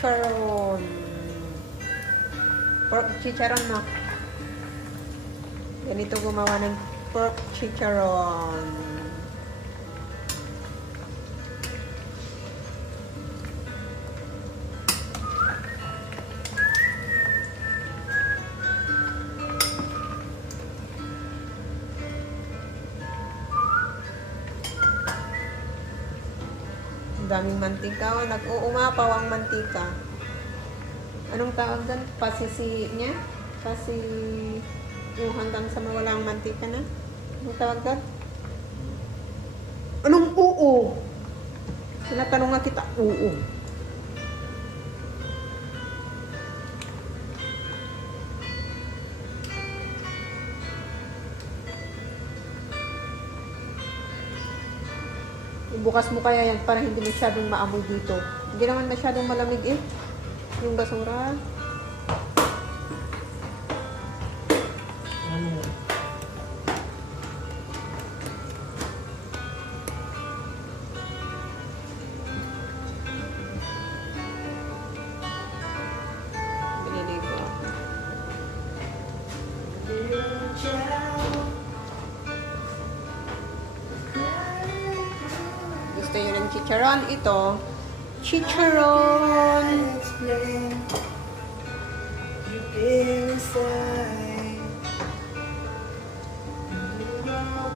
chicharon. Pork chicharon, no? Ganito gumawa ng pork chicharon. Daming mantika. Oh, nag-uumapaw ang mantika. Anong tawag doon? Pasisi niya? Yung hanggang sa mawalang mantika na? Anong tawag doon? Anong oo? Tinatanong nga kita, oo. Bukas mo kaya yan para hindi masyadong maamoy dito. Hindi naman masyadong malamig eh. Yung basura. Piniligo. Gusto nyo ng chicharon? Ito. Chicharon! You inside.